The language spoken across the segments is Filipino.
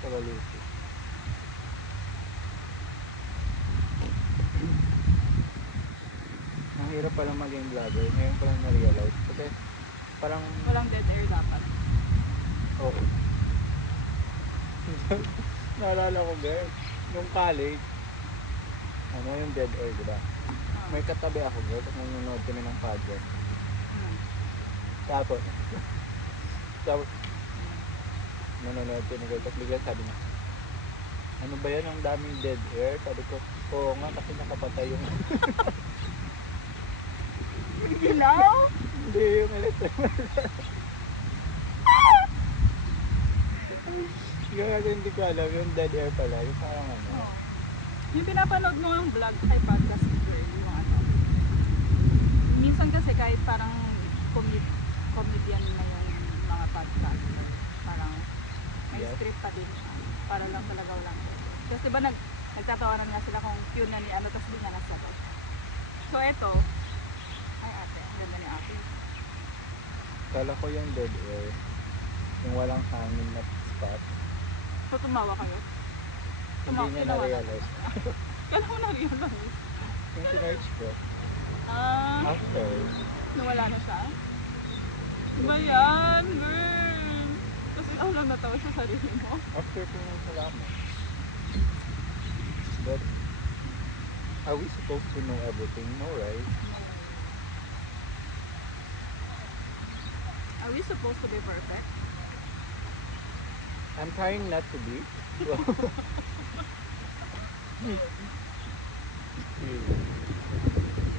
Kalaluti. Ang hirap pala maging vlogger. Ngayon ko lang na-realize. Kasi parang, Walang dead air dapat. oo. Naalala ko, girl, nung college, ano yung dead air, diba? May katabi ako, girl, tapos nanonood kami ng pageant. Tapos, nanonood kami, girl, tapos bigla sabi niya, ano ba yan, ang daming dead air? Sabi ko, oo nga, kasi nakapatay yung, Ginaw? hindi, yung electric. Kaya hindi ko alam, yung dead air pala, yung parang ano. Oo. Yung pinapanood mo yung vlog kay podcast player, yung ano. Minsan kasi kahit parang comedian na yung mga podcaster, parang may Yes. script pa din siya. Para lang talaga walang. Kasi diba nagtatawanan nga sila kung cue na ni ano, tapos di nga nasagot. So eto, ay ate, ang ganda ni ate. Kala ko yung dead air, yung walang hangin na spot. So tumawa kayo? Hindi niya na-realize. Kailan mo na-realize? Yung sinerge ko, Ah, after, nawala na siya? Ba yan, girl? Kasi ikaw lang natawa sa sarili mo. after ko nung salamat. But, are we supposed to know everything? No, right? Are we supposed to be perfect? I'm trying not to be.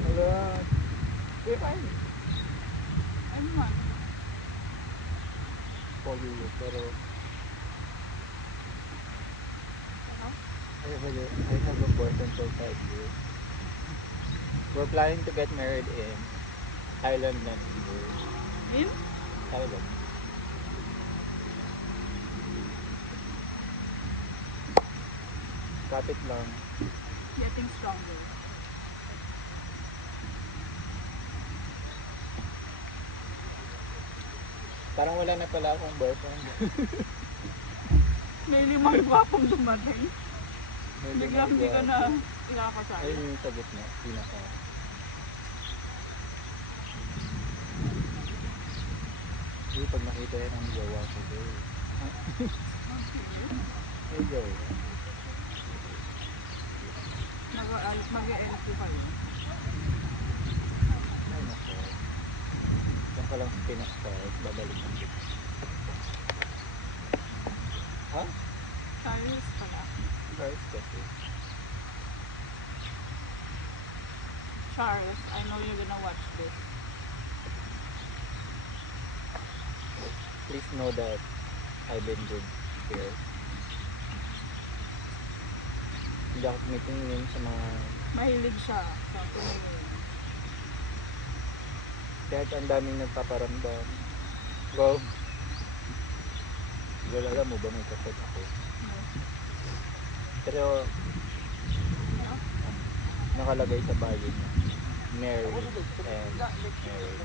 Wala. We're fine. Ano man? For you, pero I have a boyfriend for 5 years. We're planning to get married in Thailand next year. In? Thailand. Kapit lang. Getting stronger. Parang wala na pala akong boyfriend. May 5 gwapong dumating. May Biglang hindi ka gumagawa. na ikakasali. Ayun yung sagot na. Pinaka. Uy, pag nakita yan ang jowa ko, girl. May jowa. Mag-e-entry kayo. Ay, nako. Diyan ka lang sa Pinas-start, babalikan kita. Ha? Cyrus pala. Stars kasi. Charles, I know you're gonna watch this. Please know that I've been good here. Hindi ako tumitingin sa mga... Mahilig siya sa tumingin. Kahit ang daming nagpaparamdam. Go. Well, alam mo ba may kapit ako? Pero nakalagay sa bio niya, married and married.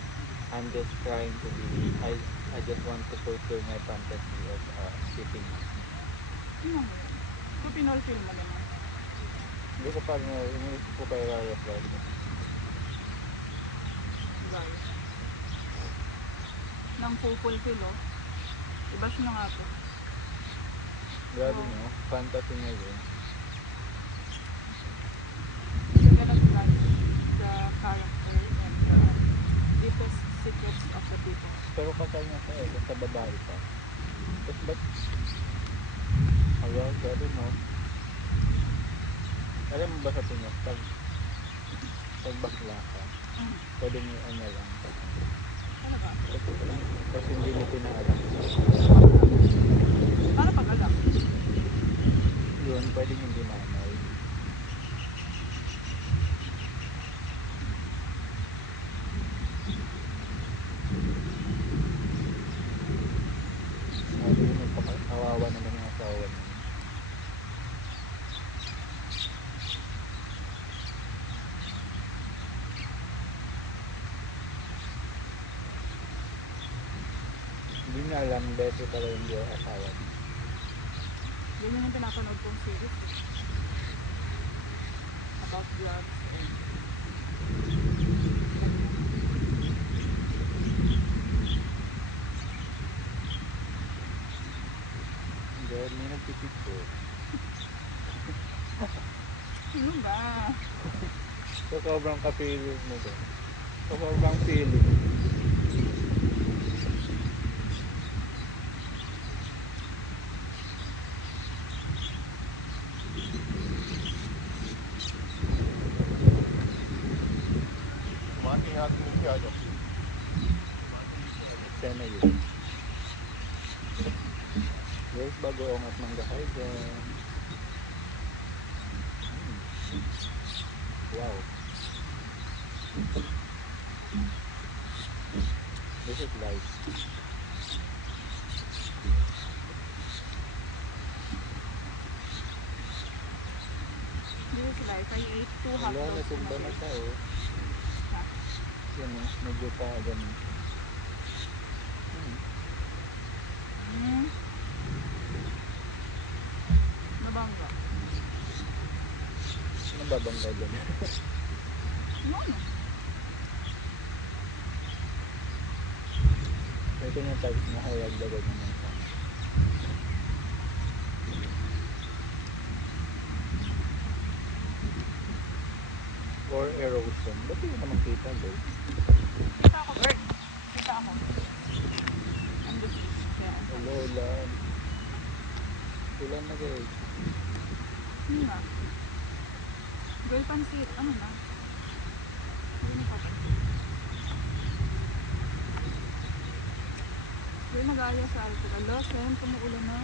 I'm just trying to be, I just want to fulfill my fantasy of sitting. Ano mo yun? So, pinulfill mo naman. Hindi ko pa iniisip ko kay Rara Friday. Guys. Nang fulfill, oh. I-bash mo nga to. Grabe no, fantasy niya yun. You're gonna grant the character and the deepest secrets of the people. Pero kasal niya siya eh, sa babae pa. Tapos ba't, hala, grabe no. Alam mo ba sa Pinas, pag bakla ka, pwede mo ano lang. Ano ba? Kasi hindi mo pinaalam. Para pag-alam. Yun, pwedeng hindi mamay. Sabi yun, nagpakawawa naman yung asawa niya. Hindi niya alam, beso pala yung asawa niya. Ganyan yung pinapanood kong series. About drugs and Hindi, may nagpipicture. sino ba? So, sobrang ka-feeling mo doon. So, sobrang feeling. Eksena yun. Guys, bagoong at manggahay dyan. Mm. Wow. This is life. This is life. I ate 2 hot Wala, dogs natumba na today. siya oh. Ha? Yan oh, medyo pa ganun. Hmm. Hmm. Nabangga. Nababangga dyan. Ano? Ito yung type na hayag dagat naman siya. Or erosion. Ba't yun naman kita guys? Kita ako, Bird. Kita ako. I'm just, yeah. Hello, ulan. Ulan na guys. Yun na. Girl pansit, ano na? Hindi na pa. Girl nag-aaya sa alcohol. Alo, Sen, kumuulan na.